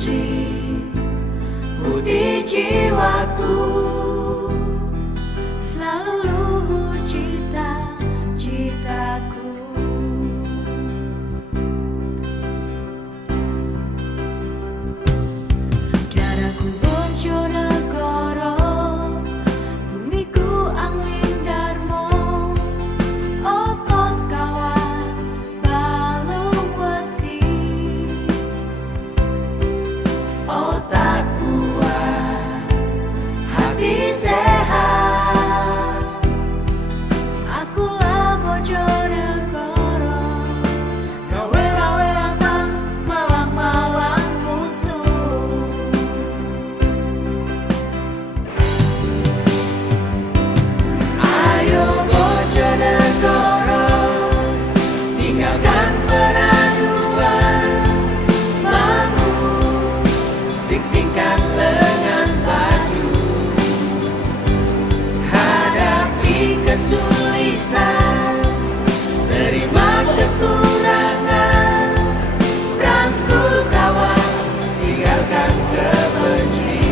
suci putih jiwaku, selalu luhur cita-citaku. Darahku Bojonegoro, bumiku Angling Darmo, otot kawan balung wesi, otak kuat, hati sehat. Akulah Bojonegoro, rawe-rawe atas malang-malang mutu. Ayo Bojonegoro, tinggalkan peraduan, bangun, sing-singkan lengan baju, hadapi kesulitan, terima kekurangan, rangkul kawan, tinggalkan kebencian.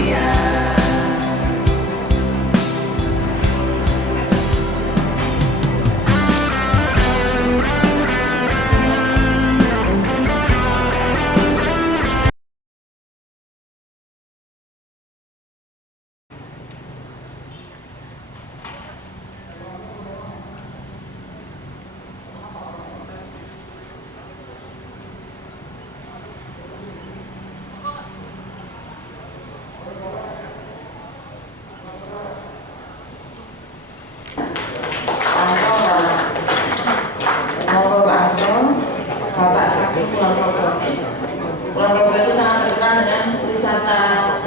Monggo Pak Asto, Bapak Sakti Kulon Progo. Kulon Progo itu sangat terkenal dengan wisata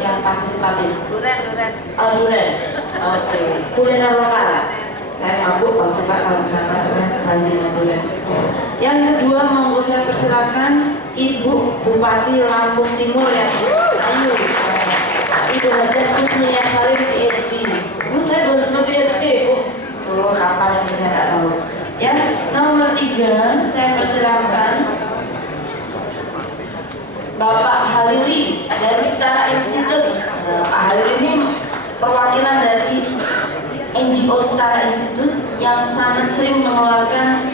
yang partisipatif. Duren. Oke. Kuliner lokal. Saya mabuk pasti Pak kalau wisata dengan kerajinan duren. Yang kedua, monggo saya persilakan Ibu Bupati Lampung Timur ya. Ayo. Ibu Hajar Kusnia Khalil PhD. Bu, saya belum sempat PhD, Bu. Oh, kapan ini saya tak tahu. Ya, nomor 3 saya persilakan Bapak Halili dari Setara Institute. Nah, Pak Halili ini perwakilan dari NGO Setara Institute yang sangat sering mengeluarkan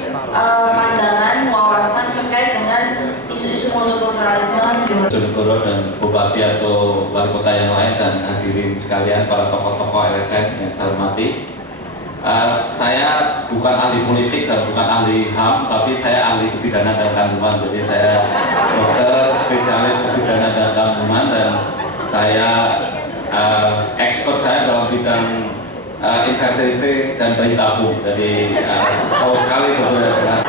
pandangan, wawasan terkait dengan isu-isu multikulturalisme. Bojonegoro dan Bupati atau Wali Kota yang lain dan hadirin sekalian, para tokoh-tokoh LSM yang saya hormati. Saya bukan ahli politik dan bukan ahli HAM, tapi saya ahli kebidanan dan kandungan. Jadi saya dokter spesialis kebidanan dan kandungan, dan saya expert saya dalam bidang infertility dan bayi tabung. Jadi jauh sekali sebenarnya.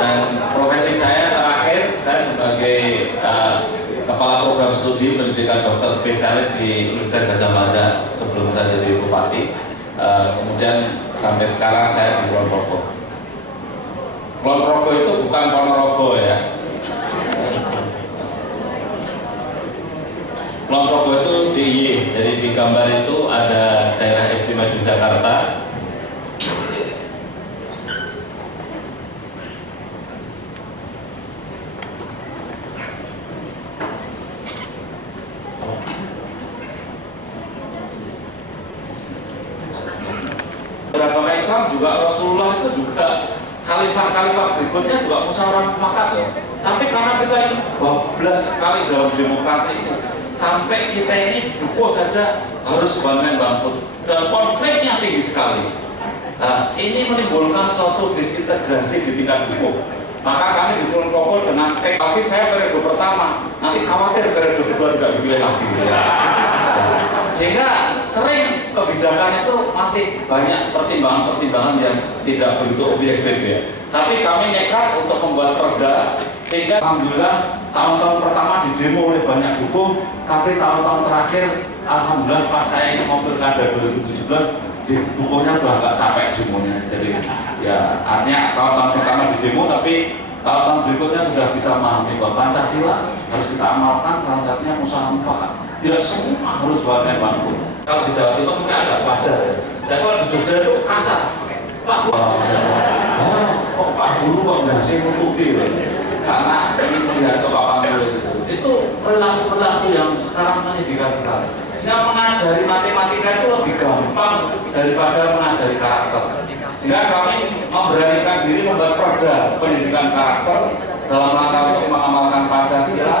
Dan profesi saya terakhir, saya sebagai Kepala Program Studi Pendidikan Dokter Spesialis di Universitas Gadjah Mada sebelum saya jadi Bupati. Kemudian sampai sekarang saya di Kulon Progo. Kulon Progo itu bukan Ponorogo ya. Kulon Progo itu DIY, jadi di gambar itu ada daerah istimewa Yogyakarta. Beragama Islam juga Rasulullah itu juga khalifah-khalifah berikutnya juga musyawarah mufakat loh. Tapi karena kita ini bablas sekali dalam demokrasi itu, sampai kita ini buku saja harus bangun bangkut dan konfliknya tinggi sekali. Nah, ini menimbulkan suatu disintegrasi di tingkat hukum. Maka kami di Kulon Progo dengan lagi saya periode pertama, nanti khawatir periode kedua tidak dipilih lagi. Sehingga sering kebijakan itu masih banyak pertimbangan-pertimbangan yang tidak begitu objektif ya. Tapi kami nekat untuk membuat perda, sehingga alhamdulillah tahun-tahun pertama di demo oleh banyak buku, tapi tahun-tahun terakhir alhamdulillah pas saya ini mau pilkada 2017 di bukunya udah agak capek demonya. Jadi ya artinya tahun-tahun pertama di demo, tapi tahun-tahun berikutnya sudah bisa memahami bahwa Pancasila harus kita amalkan, salah satunya musyawarah mufakat. Tidak semua harus bahan bangku. Kalau di Jawa Timur mungkin agak wajar ya. Dan kalau di Jogja itu kasar. Pak Guru, kok Pak Guru kok ngasih nutupi ya? karena ingin melihat ke papan tulis itu perilaku yang sekarang menyedihkan sekali. Sehingga mengajari matematika itu lebih gampang daripada mengajari karakter. Sehingga kami memberanikan diri membuat perda pendidikan karakter dalam rangka untuk mengamalkan Pancasila.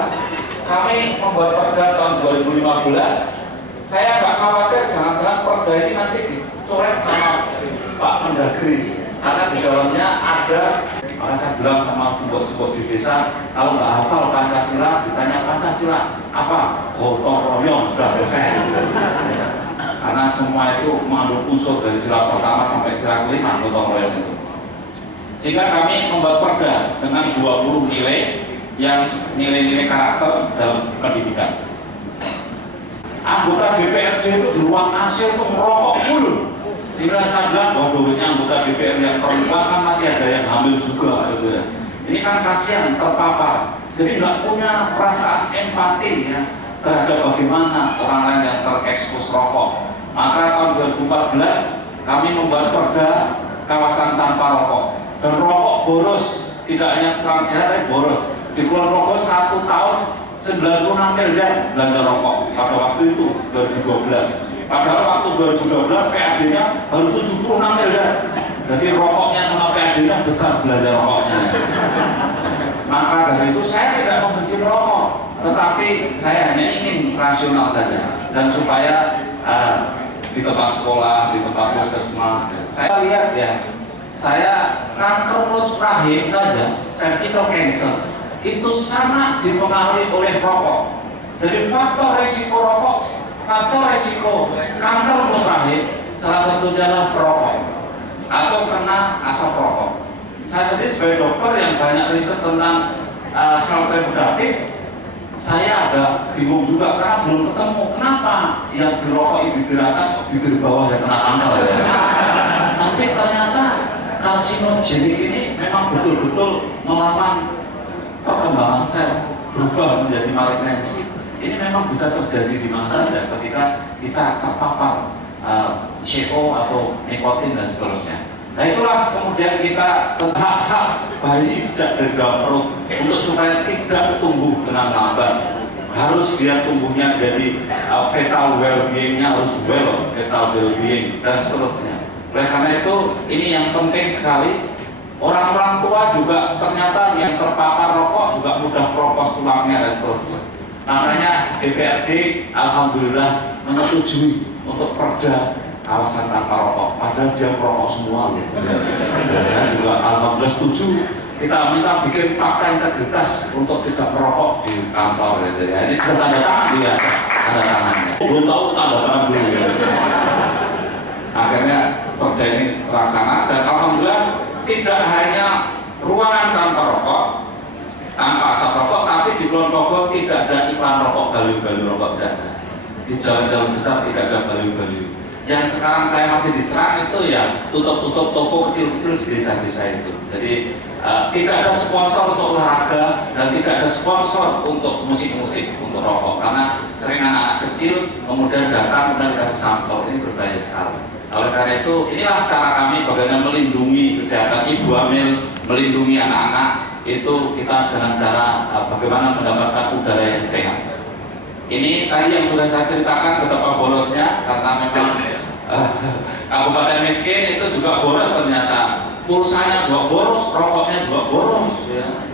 Kami membuat perda tahun 2015. Saya agak khawatir jangan-jangan perda ini nanti dicoret sama Pak Mendagri, karena di dalamnya ada, maka saya bilang sama simbol-simbol di desa, kalau nggak hafal Pancasila, ditanya Pancasila apa? Gotong royong, sudah selesai. Karena semua itu mengandung unsur dari sila pertama sampai sila kelima, gotong royong itu. Sehingga kami membuat perda dengan 20 nilai yang nilai-nilai karakter dalam pendidikan. Anggota DPRD itu di ruang AC untuk merokok full. Sehingga saya bilang, waduh ini anggota DPR yang perempuan kan masih ada yang hamil juga gitu ya. Ini kan kasihan terpapar, jadi nggak punya perasaan empati ya terhadap bagaimana orang lain yang terekspos rokok. Maka tahun 2014 kami membuat perda kawasan tanpa rokok. Dan rokok boros, tidak hanya kurang sehat tapi boros. Di Kulon Progo 1 tahun 96 miliar belanja rokok pada waktu itu 2012. Padahal waktu 2012 PAD-nya baru 76 miliar. Jadi rokoknya sama PAD-nya besar belanja rokoknya. Maka dari itu saya tidak membenci rokok, tetapi saya hanya ingin rasional saja. Dan supaya di tempat sekolah, di tempat puskesmas, saya lihat ya, saya kanker mulut rahim saja, cervical cancer, itu sangat dipengaruhi oleh rokok. Jadi faktor resiko rokok, faktor resiko kanker mulut rahim salah satunya adalah perokok atau kena asap rokok. Saya sendiri sebagai dokter yang banyak riset tentang hal reproduktif, saya agak bingung juga karena belum ketemu kenapa yang dirokok bibir atas, bibir bawah yang kena kanker ya. Tapi ternyata karsinogenik ini memang betul-betul melawan perkembangan sel, berubah menjadi malignansi. Ini memang bisa terjadi di mana saja ketika kita terpapar CO atau nikotin dan seterusnya. Nah itulah kemudian kita hak-hak bayi sejak dari dalam perut untuk supaya tidak tumbuh dengan lambat. Harus dia tumbuhnya jadi fetal well-being-nya harus fetal well-being dan seterusnya. Oleh karena itu ini yang penting sekali. Orang-orang tua juga ternyata yang terpapar rokok juga mudah keropos tulangnya dan seterusnya. Makanya DPRD alhamdulillah menyetujui untuk perda kawasan tanpa rokok. Padahal dia merokok semua. Dan saya juga alhamdulillah setuju. Kita minta bikin fakta integritas untuk tidak merokok di kantor. Gitu ya. Ini sudah tanda tangan dia, tanda tangannya. Belum tahu tanda tangan dulu. Gitu. Akhirnya perda ini terlaksana dan alhamdulillah tidak hanya ruangan tanpa rokok, tanpa asap rokok, tapi di Kulon Progo tidak ada iklan rokok, baliho-baliho rokok tidak ada. Di jalan-jalan besar tidak ada baliho-baliho. Yang sekarang saya masih diserang itu ya tutup-tutup toko kecil-kecil di desa-desa itu. Jadi tidak ada sponsor untuk olahraga dan tidak ada sponsor untuk musik-musik untuk rokok karena sering anak-anak kecil kemudian datang kemudian dikasih sampel, ini berbahaya sekali. Oleh karena itu inilah cara kami bagaimana melindungi kesehatan ibu hamil, melindungi anak-anak itu kita dengan cara bagaimana mendapatkan udara yang sehat. Ini tadi yang sudah saya ceritakan betapa borosnya karena memang kabupaten miskin itu juga boros ternyata. Pulsanya juga boros, rokoknya juga boros ya.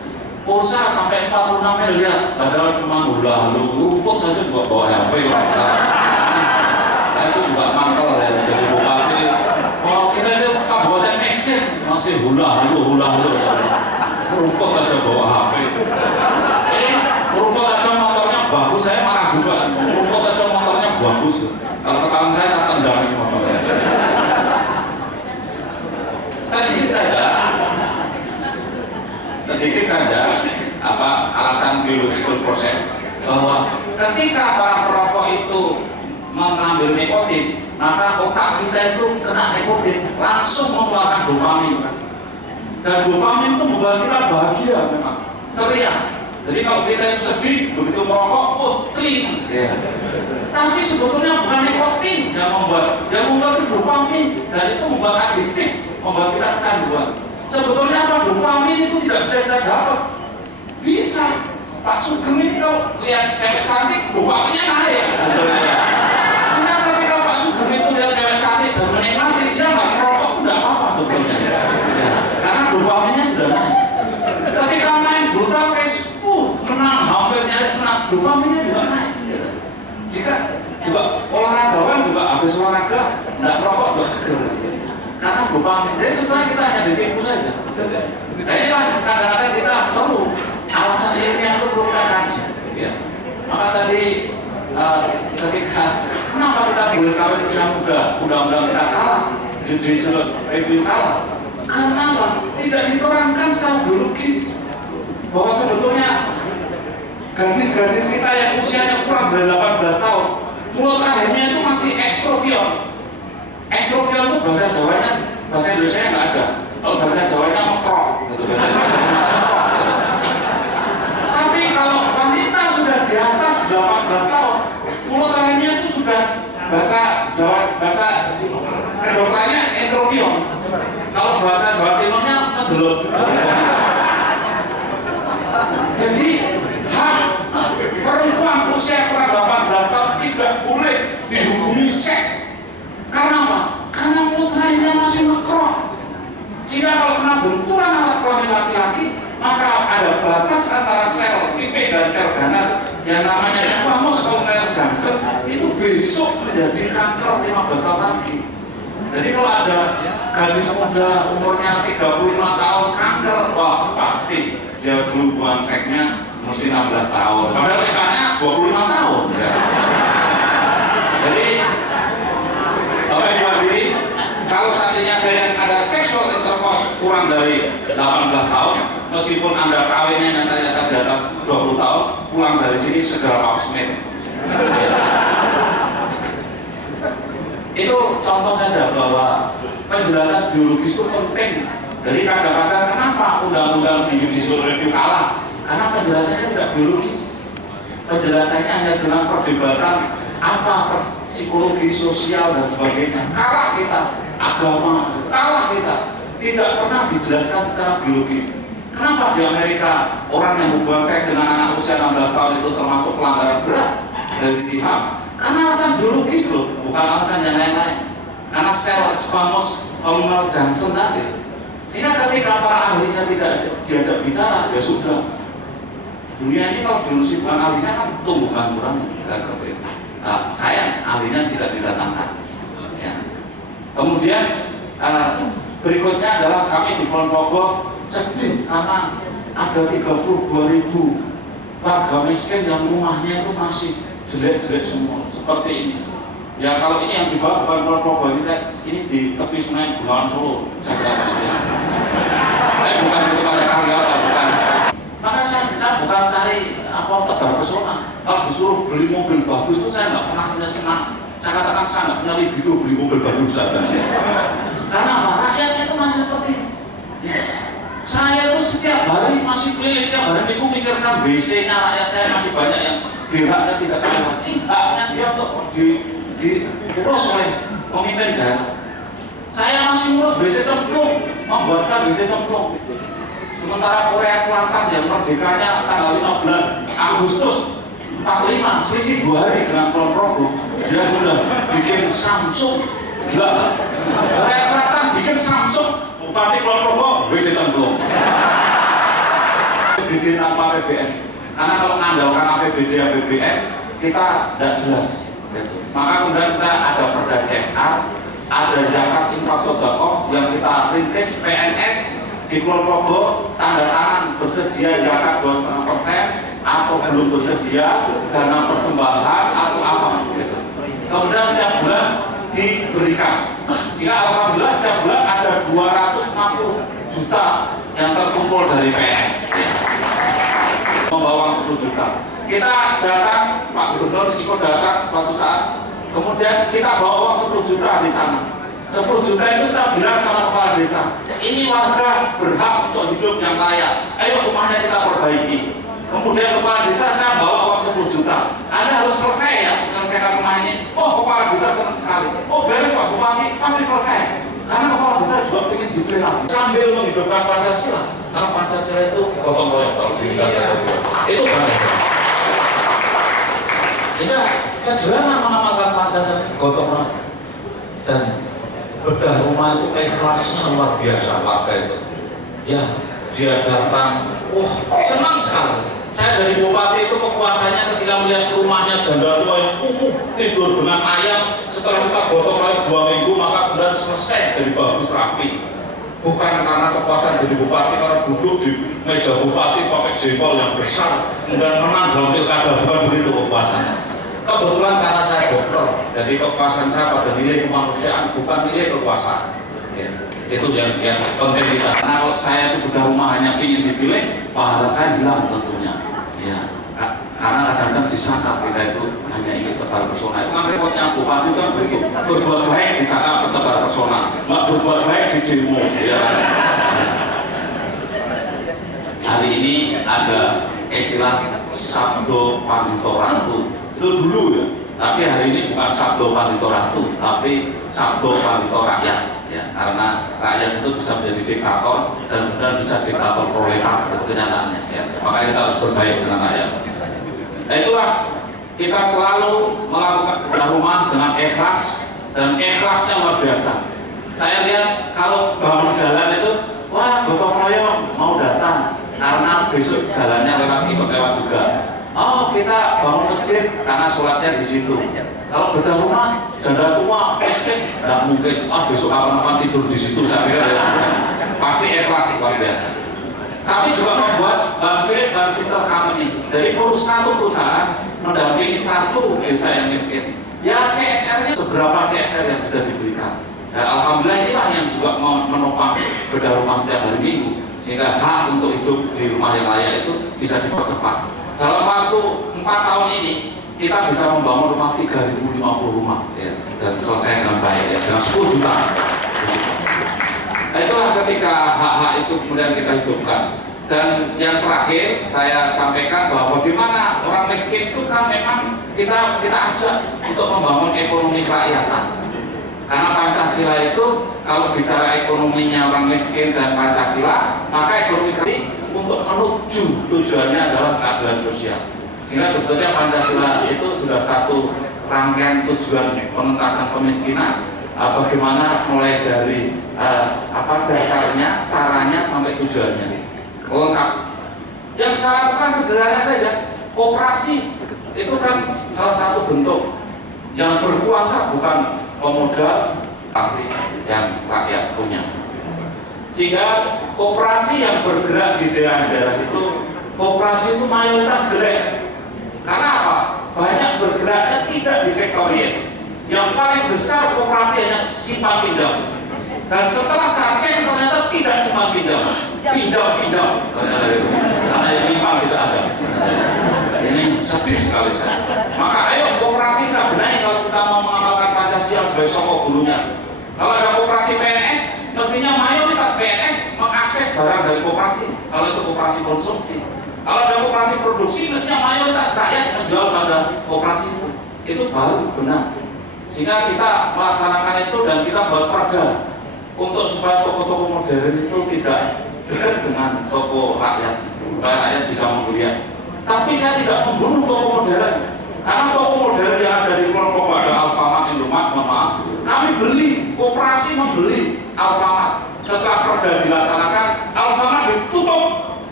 Pulsa sampai 46 miliar padahal cuma gula rumput saja juga bawa HP ya. Saya itu juga mantel ya jadi bupati. Oh kita itu kabupaten miskin masih hula hulu rumput aja bawa HP. Rumput aja motornya bagus, saya marah juga. Rumput aja motornya bagus. Kalau ketahuan saya tendang ini motornya. Sedikit saja alasan biological proses bahwa ketika para perokok itu mengambil nikotin, maka otak kita itu kena nikotin langsung mengeluarkan dopamin. Dan dopamin itu membuat kita bahagia memang, ceria. Jadi kalau kita itu sedih, begitu merokok, oh clean. Ya. Tapi sebetulnya bukan nikotin yang membuat itu dopamin dan itu membuat adiktif, membuat kita kecanduan. Sebetulnya apa dopamin itu tidak bisa kita dapat. Bisa. Pak Sugeng ini kalau lihat cewek cantik, dopaminya naik. Karena tapi kalau Pak Sugeng itu lihat cewek cantik dan menikmati, dia nggak merokok, nggak apa-apa sebenarnya. Ya, karena dopaminya sudah naik. Ketika main bulu tangkis, menang, hampir nyaris menang, dopaminya juga naik. Jika juga olahragawan juga habis olahraga, nggak merokok juga seger. Karena dopamin. Jadi sebenarnya kita hanya ditipu saja. Nah inilah kadang-kadang kita perlu alasan ilmiah itu perlu kita kaji. Ya. Maka tadi ketika kenapa kita boleh kawin usia muda, undang-undang kita kalah, judicial review kalah? Karena apa? Tidak diterangkan secara biologis bahwa sebetulnya gadis-gadis kita yang usianya kurang dari 18 tahun, mulut rahimnya itu masih estropion. Estropion itu bahasa Jawanya, bahasa Indonesia nggak ada. Kalau bahasa Jawanya mekrok. Tapi kalau wanita sudah di atas 18 tahun, mulut rahimnya itu sudah bahasa Jawa, bahasa kedokterannya entropion. Kalau bahasa Jawa Timurnya ngegelut. Jadi hak perempuan usia kurang 18 tahun tidak boleh dihubungi seks. Karena apa? Karena mulut rahimnya masih mekrok. Sehingga kalau kena benturan alat kelamin laki-laki, maka ada batas antara sel pipe dan sel ganas yang namanya squamous cell Janssen itu besok menjadi kanker 15 tahun lagi. Jadi kalau ada gadis muda umurnya 35 tahun kanker, wah pasti dia berhubungan seksnya mesti 16 tahun. Padahal nikahnya 25 tahun. Ya. Jadi Bapak Ibu hadirin, kalau seandainya ada sexual intercourse kurang dari 18 tahun, meskipun Anda kawinnya nyata-nyata di atas 20 tahun, pulang dari sini segera pap smear. Itu contoh saja bahwa penjelasan biologis itu penting. Jadi kadang-kadang kenapa undang-undang di judicial review kalah? Karena penjelasannya tidak biologis. Penjelasannya hanya dengan perdebatan apa psikologi sosial dan sebagainya. Kalah kita, agama kalah kita, tidak pernah dijelaskan secara biologis. Kenapa di Amerika orang yang hubungan seks dengan anak usia 16 tahun itu termasuk pelanggaran berat dari sisi HAM? Karena alasan biologis loh, bukan alasan yang lain-lain. Karena sel squamous cell Janssen tadi. Sehingga ketika para ahlinya tidak diajak bicara, ya sudah. Dunia ini kalau biologi bukan ahlinya kan tumbuhan kurang. Nah, sayang ahlinya tidak didatangkan. Ya. Kemudian berikutnya adalah kami di Ponorogo sedih karena ada 32.000 warga miskin yang rumahnya itu masih jelek-jelek semua seperti ini. Ya kalau ini yang dibawa bukan Ponorogo ini di tepi Sungai Bengawan Solo. Saya bukan kepada karyawan, bukan. Maka saya bukan cari apa tebar pesona. Kalau disuruh beli mobil bagus itu saya nggak pernah punya senang. Saya katakan saya nggak punya libido beli mobil bagus saja. Karena apa? Rakyatnya itu masih seperti ini. Ya. Saya itu setiap hari masih keliling, tiap hari itu mikirkan WC-nya rakyat saya masih banyak yang beraknya tidak karuan. Ini haknya dia untuk diurus oleh pemimpin daerah. Saya masih ngurus WC cemplung, membuatkan WC cemplung. Sementara Korea Selatan yang merdekanya tanggal 15 Agustus 45, selisih 2 hari dengan Ponorogo, dia sudah bikin Samsung. Gila. Korea Selatan bikin Samsung, Bupati Ponorogo WC cemplung. Bikin tanpa APBN. Karena kalau mengandalkan APBD APBN kita tidak jelas. Maka kemudian kita ada Perda CSR, ada zakat infak sedekah yang kita rintis PNS di Ponorogo tanda tangan bersedia zakat 2,5% atau belum bersedia dana persembahan atau apa gitu. Kemudian setiap bulan diberikan. Sehingga alhamdulillah setiap bulan ada 250 juta yang terkumpul dari PNS. Membawa 10 juta. Kita datang, Pak Gubernur ikut datang suatu saat, kemudian kita bawa uang 10 juta di sana. 10 juta itu kita bilang sama kepala desa, ini warga berhak untuk hidup yang layak. Ayo rumahnya kita perbaiki. Kemudian kepala desa saya bawa uang 10 juta. Anda harus selesai ya menyelesaikan rumah ini. Oh kepala desa senang sekali. Oh beres Pak Bupati pasti selesai. Karena kepala desa juga ingin dipelihara sambil menghidupkan Pancasila. Karena Pancasila itu gotong royong kalau di negara itu Pancasila. Sehingga sederhana mengamalkan Pancasila gotong royong dan bedah rumah itu ikhlasnya luar biasa warga itu. Ya, dia datang, wah senang sekali. Saya jadi bupati itu kepuasannya ketika melihat rumahnya janda tua yang tidur dengan ayam. Setelah kita gotong royong 2 minggu maka kemudian selesai jadi bagus rapi. Bukan karena kepuasan jadi bupati, karena duduk di meja bupati pakai jengkol yang besar kemudian menang dalam pilkada, bukan begitu kepuasannya. Kebetulan karena saya dokter, jadi kepuasan saya pada nilai kemanusiaan, bukan nilai kekuasaan. Ya, itu yang penting kita. Karena kalau saya itu bedah rumah hanya ingin dipilih, pahala saya hilang tentunya. Ya, karena kadang-kadang disangka kita itu hanya ingin tebar pesona. Itu kan repotnya bupati kan begitu. Berbuat baik disangka tebar pesona, nggak berbuat baik di demo. Ya. Hari ini ada istilah Sabdo Pandito Ratu. Itu dulu ya. Tapi hari ini bukan Sabdo Pandito Ratu, tapi Sabdo Pandito Rakyat. Ya, karena rakyat itu bisa menjadi diktator dan benar bisa diktator proletar, itu kenyataannya. Ya. Makanya kita harus berbaik dengan rakyat. Nah, itulah kita selalu melakukan bedah rumah dengan ikhlas dan ikhlasnya luar biasa. Saya lihat kalau bangun jalan itu, wah gotong royong mau datang karena besok jalannya lewat juga. Oh kita bangun masjid karena sholatnya di situ. Kalau bedah rumah, janda tua, miskin, nggak mungkin. Besok kapan-kapan tidur di situ. Saya pikir ya, pasti ikhlas luar biasa. Kami juga membuat Banfil dan Sister Company dari satu perusahaan mendampingi satu desa yang miskin. Ya CSR-nya seberapa CSR yang bisa diberikan. Dan alhamdulillah inilah yang juga menopang bedah rumah setiap hari Minggu sehingga hak untuk hidup di rumah yang layak itu bisa dipercepat. Dalam waktu 4 tahun ini kita bisa membangun rumah 3.050 rumah ya, dan selesai dengan baik ya, dengan 10 juta. Nah, itulah ketika hak-hak itu kemudian kita hidupkan. Dan yang terakhir saya sampaikan bahwa bagaimana orang miskin itu kan memang kita ajak untuk membangun ekonomi kerakyatan. Karena Pancasila itu kalau bicara ekonominya orang miskin dan Pancasila, maka ekonomi untuk menuju tujuannya adalah keadilan sosial. Sehingga sebetulnya Pancasila itu sudah satu rangkaian tujuan pengentasan kemiskinan. Bagaimana mulai dari dasarnya, caranya sampai tujuannya lengkap. Yang saya lakukan sederhana saja, koperasi itu kan salah satu bentuk yang berkuasa, bukan pemodal pabrik yang rakyat punya. Sehingga koperasi yang bergerak di daerah-daerah itu, koperasi itu mayoritas jelek. Karena apa? Banyak bergeraknya tidak di sektor real. Yang paling besar koperasi hanya simpan pinjam. Dan setelah saya cek ternyata tidak simpan pinjam, pinjam. Karena yang limpah tidak ada. Ini sedih sekali saya. Maka ayo koperasi kita benahi kalau kita mau mengamalkan Pancasila sebagai sokok gurunya. Kalau ada koperasi PNS, mestinya mayoritas PNS mengakses barang dari koperasi. Kalau itu koperasi konsumsi. Kalau ada koperasi produksi, mestinya mayoritas rakyat menjual pada koperasi itu. Itu baru benar. Sehingga kita melaksanakan itu dan kita buat perda untuk supaya toko-toko modern itu tidak dekat dengan toko rakyat, supaya rakyat bisa membeli. Tapi saya tidak membunuh toko modern, karena toko modern yang ada di kelompok ada Alfamart, Indomaret, mohon maaf, kami beli, koperasi membeli Alfamart. Setelah perda dilaksanakan, Alfamart ditutup,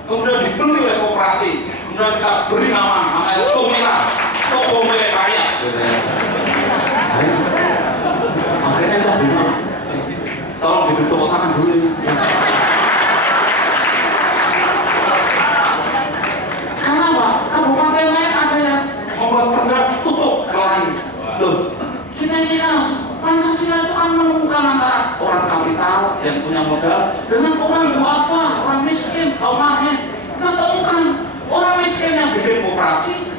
kemudian dibeli oleh koperasi, kemudian kita beri namanya Tomila, toko milik rakyat. Akhirnya kita bilang, tolong diberi tepuk tangan dulu ini. Karena apa? Kabupaten lain ada yang membuat perda tutup ke lain. Loh, kita ini kan Pancasila itu kan menemukan antara orang kapital yang punya modal dengan orang duafa, orang miskin, kaum lahir. Kita temukan orang miskin yang bikin koperasi,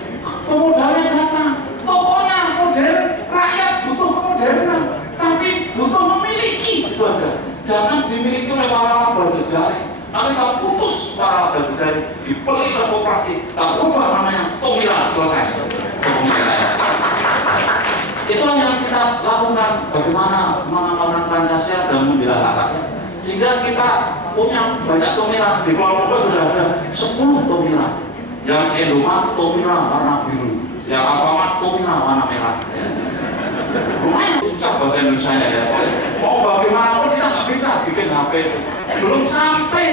pemodalnya datang. Tokonya modern, rakyat butuh kemodernan, tapi butuh memiliki itu aja. Jangan dimiliki oleh para berjejaring. Nanti kita putus para berjejaring, dibeli oleh koperasi, kita ubah namanya Tomila, selesai. Itulah yang kita lakukan. Bagaimana mengamalkan Pancasila dan membela rakyat. Sehingga kita punya banyak Tomira. Di Kulon Progo sudah ada 10 Tomira. Yang Indomaret Tomira warna biru, yang Alfamart Tomira warna merah. Lumayan susah bahasa Indonesia ya. Mau bagaimanapun kita nggak bisa bikin HP. Belum sampai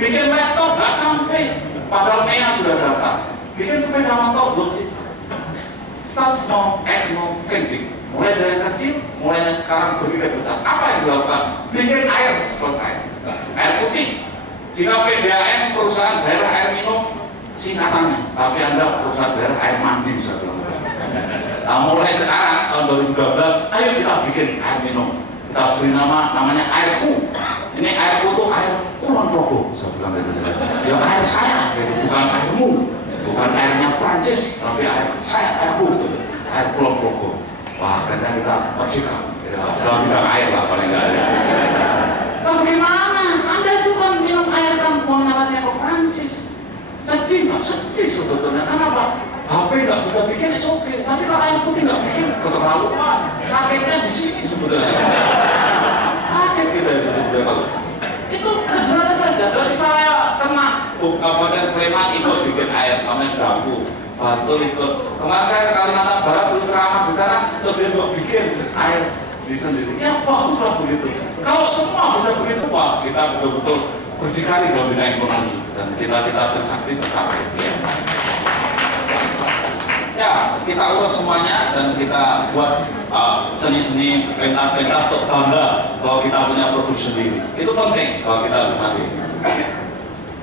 bikin laptop nggak sampai. Padahal Mea sudah datang. Bikin sepeda motor belum sisa. Start small, act more, think big. Mulai dari kecil, mulainya sekarang berpikir besar. Apa yang dilakukan? Bikin air, selesai. Air putih. Sehingga PDAM, perusahaan daerah air minum, singkatannya. Tapi Anda perusahaan daerah air mandi, bisa bilang. Nah, mulai sekarang, tahun 2012, ayo kita bikin air minum. Kita beri namanya airku. Ini airku itu air Kulon Progo, saya bilang gitu. Ya air saya, gitu. Bukan airmu. Bukan airnya Prancis, tapi air saya, airku. Air Kulon Progo. Wah, katanya kita merdeka. Ya, dalam bidang air lah paling nggak ada. Nah, bagaimana? Anda itu kan minum air kan buangannya ke Prancis. Sedih nggak? Sedih sebetulnya. Kenapa? HP nggak bisa bikin, oke. Tapi kalau air putih nggak bikin, keterlaluan. Sakitnya di sini sebetulnya. Sakit kita itu sebetulnya. Itu sederhana saja. Dan saya senang. Pada Sleman ikut bikin air, namanya Dampu. Batu ikut. Kemarin saya ke Kalimantan Barat dulu ceramah di sana, lebih untuk bikin air di sendiri. Ya baguslah begitu. Kalau semua bisa begitu, wah kita betul-betul berdikari dalam bidang ekonomi dan cita-cita bersakti tercapai. Ya, kita urus semuanya dan kita buat seni-seni, pentas-pentas untuk bangga bahwa kita punya produk sendiri. Itu penting kalau kita harus maju.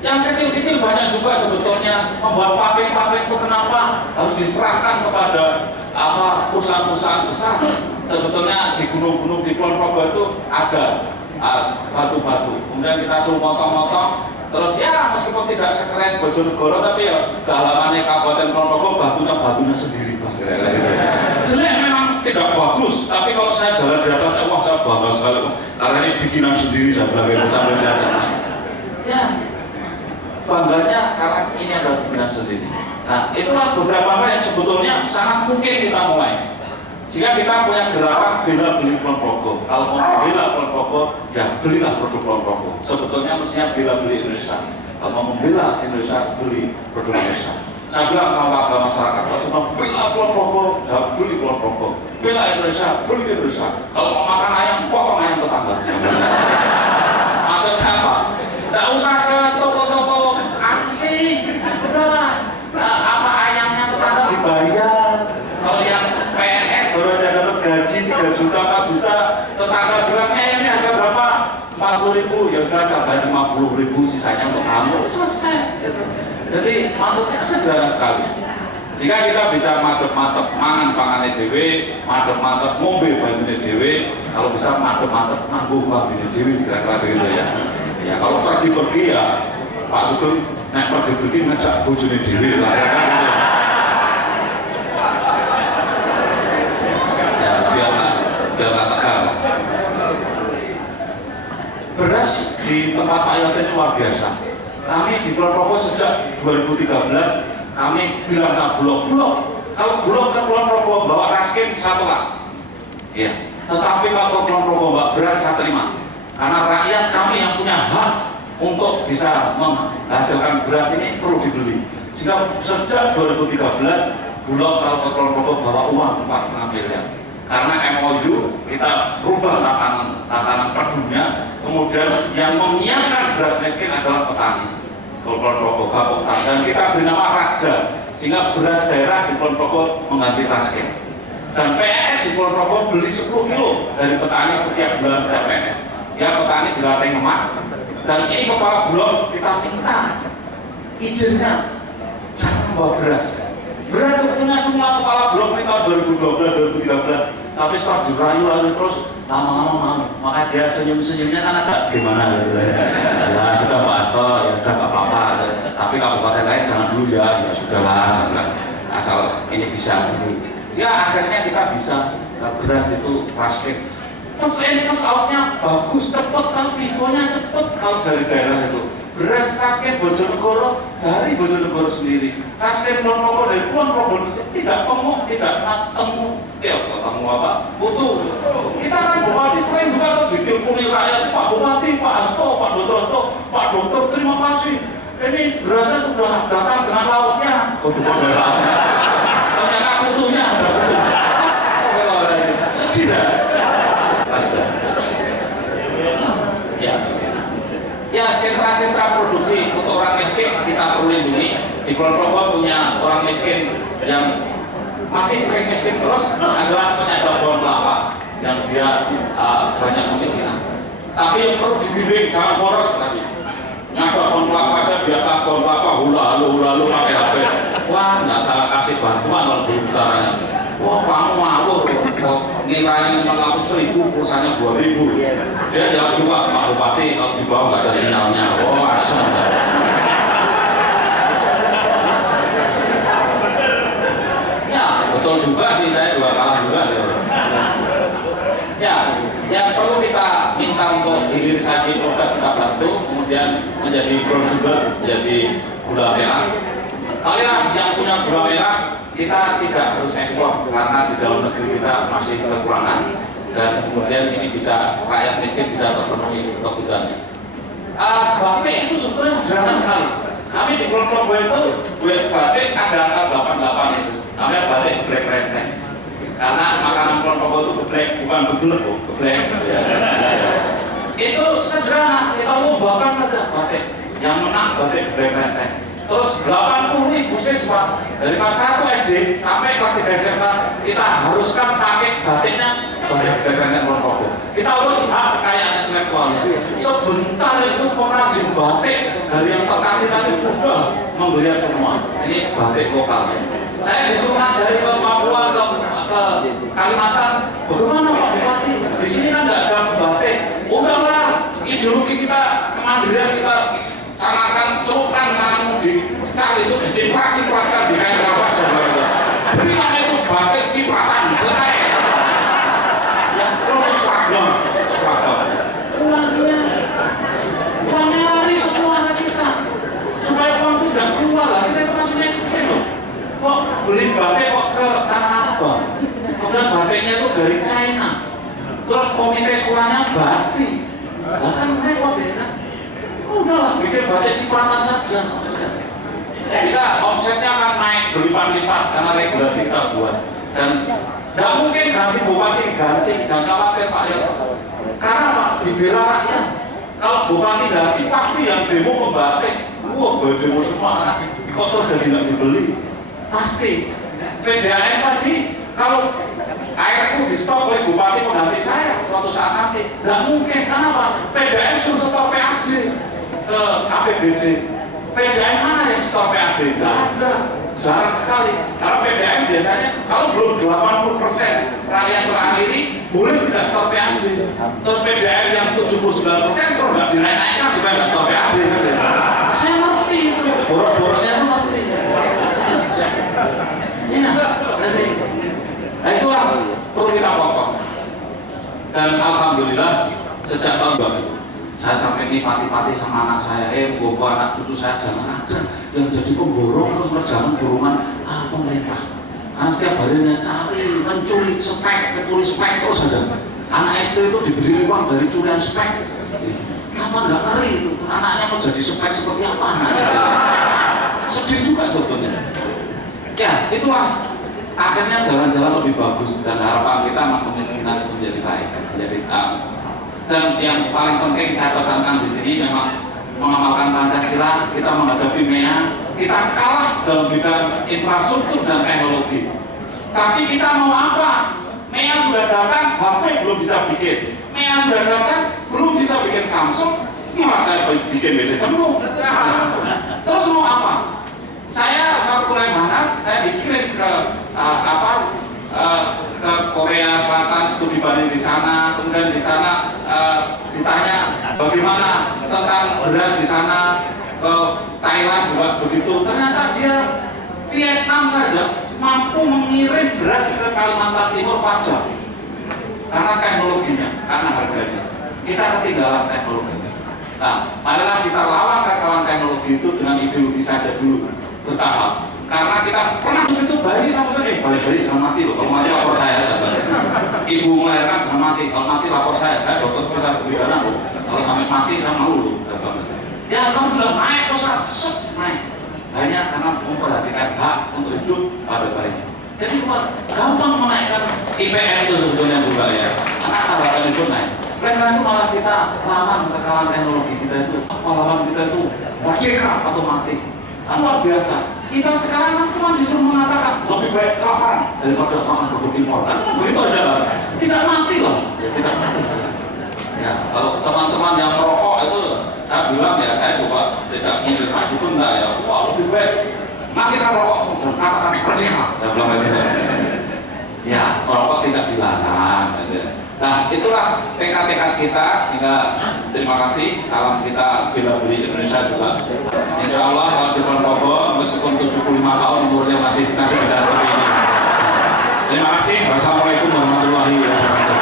Yang kecil-kecil banyak juga sebetulnya membuat pabrik-pabrik itu kenapa harus diserahkan kepada perusahaan-perusahaan besar. Sebetulnya di gunung-gunung di Kulon Progo itu ada batu-batu. Kemudian kita suruh motong-motong. Terus ya meskipun tidak sekeren Bojonegoro tapi ya kehalamannya Kabupaten Kulon Progo batunya sendiri. Jelek memang tidak bagus. Tapi kalau saya jalan di atas, wah saya bangga sekali karena ini bikinan sendiri saya bilang itu sampai jalan. Ya. Bangganya karena ini ada bikinan sendiri. Nah, itulah beberapa hal yang sebetulnya sangat mungkin kita mulai. Jika kita punya gerakan bela beli Kulon Progo, kalau mau bela Kulon Progo, ya belilah produk Kulon Progo. Sebetulnya mestinya bela beli Indonesia. Kalau mau membela Indonesia, beli produk Indonesia. Saya bilang sama warga masyarakat, kalau semua bela Kulon Progo, ya beli Kulon Progo. Bela Indonesia, beli Indonesia. Kalau mau makan ayam, potong ayam tetangga. Maksudnya apa? Tidak usah ke toko-toko asing, udahlah. Apa ayamnya tetangga dibayar. Kalau yang PNS baru aja dapat gaji 3 juta, 4 juta, tetangga bilang ayamnya harga berapa? 40.000, ya udah saya bayar 50.000, sisanya untuk kamu. Selesai. Jadi maksudnya sederhana sekali. Jika kita bisa madep-madep mangan pangannya dewe, madep-madep ngombe banyune dewe, kalau bisa madep-madep nganggo banyune dewe, kira-kira begitu ya. Ya kalau pergi-pergi ya Pak Sugeng nek pergi-pergi ngejak bojone dhewe lah. Ya biar tegang. Beras di tempat Pak Yot ini luar biasa. Kami di Kulon Progo sejak 2013 kami bilang sama Bulog, kalau Bulog ke Kulon Progo bawa raskin satu lah. Iya. Tetapi kalau Kulon Progo bawa beras saya terima. Karena rakyat kami yang punya hak untuk bisa menghasilkan beras ini perlu dibeli. Sehingga sejak 2013 Bulog kalau ke Kulon Progo bawa uang 4,5 miliar. Karena MOU kita rubah tatanan perdunya, kemudian yang menyiapkan beras miskin adalah petani Kulon Progo, Bapoktan, dan kita beri nama Rasda, sehingga beras daerah di Kulon Progo mengganti raskin. Dan PNS di Kulon Progo beli 10 kilo dari petani setiap bulan setiap PNS. Ya petani dilatih emas, dan ini kepala Bulog kita minta izinnya jangan membawa beras. Beras sebetulnya semua kepala Bulog ini tahun 2012, 2013, tapi setelah dirayu-rayu terus lama-lama mau. Maka dia senyum-senyumnya kan agak gimana gitu ya. Ya sudah Pak Asto, ya sudah Pak Papa. Tapi kabupaten lain jangan dulu ya, ya sudahlah, asal ini bisa dulu. Ya akhirnya kita bisa beras itu raskin. First in first out-nya bagus, cepet kan, vivonya cepet kalau dari daerah itu. Beras raskin Bojonegoro dari Bojonegoro sendiri. Raskin Kulon Progo dari Kulon Progo tidak ketemu apa? Butuh. Kita kan Bupati sering juga diteleponi rakyat, Pak Bupati, Pak Pak Dokter terima kasih. Ini berasnya sudah datang dengan lauknya. Oh, bukan dengan lauknya. Ternyata kutunya ada kutu. Astagfirullahaladzim. Sedih ya? Ya, sentra-sentra produksi untuk orang miskin kita perlu lindungi. Di Kulon Progo punya orang miskin yang masih sering miskin terus adalah penyadap pohon kelapa yang dia banyak kemiskinan. Tapi yang perlu dibimbing jangan boros lagi. Nyadap pohon kelapa aja dia tak pohon kelapa hula lalu pakai HP. Wah, nggak salah kasih bantuan kalau diutaranya. Wah, kamu ngawur kok nilainya 500.000, kursanya 2.000. Dia jawab juga, Pak Bupati, kalau di bawah nggak ada sinyalnya. Oh, asem. Ya, betul juga sih, saya juga kalah juga sih. Ya, yang perlu kita minta untuk hilirisasi produk kita bantu, kemudian menjadi brown sugar, menjadi gula merah. Kalian yang punya gula merah, kita tidak harus ekspor karena di dalam negeri kita masih kekurangan dan kemudian ini bisa rakyat miskin bisa terpenuhi kebutuhannya. Batik itu sebetulnya sederhana sekali. Kami di Kulon Progo itu buat batik ada angka 88 itu. Namanya batik geblek renteng. Karena makanan Kulon Progo itu geblek, bukan geblek, geblek. Itu sederhana, kita mau bakar saja batik. Yang menang batik geblek renteng. Terus 80.000 siswa dari kelas 1 SD sampai kelas 3 SMA kita haruskan pakai batiknya batik geblek Kulon Progo. Kita harus hak kekayaan intelektualnya. Sebentar itu pengrajin batik dari yang terkait tadi sudah menggeliat semua. Ini batik lokal. Saya disuruh ngajari ke Papua, ke Kalimantan. Bagaimana Pak Bupati? Di sini kan nggak ada batik. Udahlah, ideologi kita kemandirian kita canangkan, cukupkan tanganmu dicari itu diciprat-cipratkan di kain rawas sebagainya. Berikan itu batik cipratan selesai. Yang perlu seragam. Uangnya lari semua anak kita supaya uang itu tidak keluar lah, kita itu masih miskin loh. Kok beli batik kok ke Tanah Abang, kemudian batiknya itu dari China, terus komite sekolahnya batik lah kan repot ya kan. Udahlah bikin batik cipratan saja. Kita omsetnya akan naik berlipat-lipat karena regulasi kita buat. Dan tidak mungkin ganti bupati ganti, jangan khawatir Pak ya. Karena Pak dibela rakyat. Kalau bupati ganti pasti yang demo pembatik. Wah, demo semua kok terus jadi nggak dibeli. Pasti. PDAM tadi kalau airku di stop oleh bupati pengganti saya suatu saat nanti nggak mungkin. Karena Pak PDAM suruh stop PAD ke APBD. PDAM mana yang stop PAD? Nggak ada. Jarang sekali. Karena PDAM biasanya kalau belum 80% rakyat terakhiri boleh tidak stop PAD. Terus PDAM yang 79% terus nggak dinaik-naikkan supaya nggak stop PAD. Saya ngerti itu. Borok-boroknya itu ngerti. Ya, nah itulah perlu kita pokok. Dan alhamdulillah sejak tahun 2000 saya sampai ini mati-mati sama anak saya, bawa anak cucu saya jangan ada yang jadi pemborong terus mengerjakan borongan pemerintah. Karena setiap harinya cari, mencuri spek, tulis spek terus saja. Anak SD itu diberi uang dari curian spek. Apa nggak ngeri itu? Anaknya mau jadi spek seperti apa? Sedih juga sebetulnya. Ya, itulah akhirnya jalan-jalan lebih bagus dan harapan kita kemiskinan itu menjadi baik, menjadi dan yang paling penting saya pesankan di sini memang mengamalkan Pancasila, kita menghadapi MEA, kita kalah dalam bidang infrastruktur dan teknologi. Tapi kita mau apa? MEA sudah datang, HP belum bisa bikin. MEA sudah datang, belum bisa bikin Samsung, malah saya bikin BC Cemplung. Terus mau apa? Saya kalau mulai manas, saya dikirim ke ke Korea Selatan, studi banding di sana, kemudian di sana ditanya bagaimana tentang beras di sana, ke Thailand juga begitu. Ternyata dia Vietnam saja mampu mengirim beras ke Kalimantan Timur pajak karena teknologinya, karena harganya. Kita ketinggalan teknologi. Nah, marilah kita lawan kekalahan teknologi itu dengan ideologi saja dulu. Bertahap, karena kita pernah begitu bayi sama saja, bayi jangan mati loh, kalau mati lapor saya saja. Ibu melahirkan jangan mati, kalau mati lapor saya dokter spesialis pidana loh, kalau sampai mati saya mau loh. Ya alhamdulillah naik pesat, naik. Banyak karena memperhatikan hak untuk hidup pada bayinya. Jadi gampang menaikkan IPM itu sebetulnya juga ya. Karena harapan hidup naik. Oleh karena itu malah kita lawan kekalahan teknologi kita itu, lawan kita itu merdeka atau mati. Kan luar biasa. Kita sekarang kan cuma disuruh mengatakan lebih baik kelaparan daripada makan produk impor. Kan begitu aja. Tidak mati loh. Ya, tidak mati. Ya, kalau teman-teman yang merokok itu saya bilang ya saya juga tidak motivasi pun enggak ya. Wah lebih baik matikan rokok dan katakan merdeka. Saya bilang begitu. Ya, merokok tidak dilarang. Gitu. Nah, itulah tekad-tekad kita, sehingga terima kasih, salam kita Bela Beli Indonesia juga. Insya Allah kalau di Ponorogo, meskipun 75 tahun umurnya masih bisa seperti ini. Terima kasih. Wassalamualaikum warahmatullahi wabarakatuh.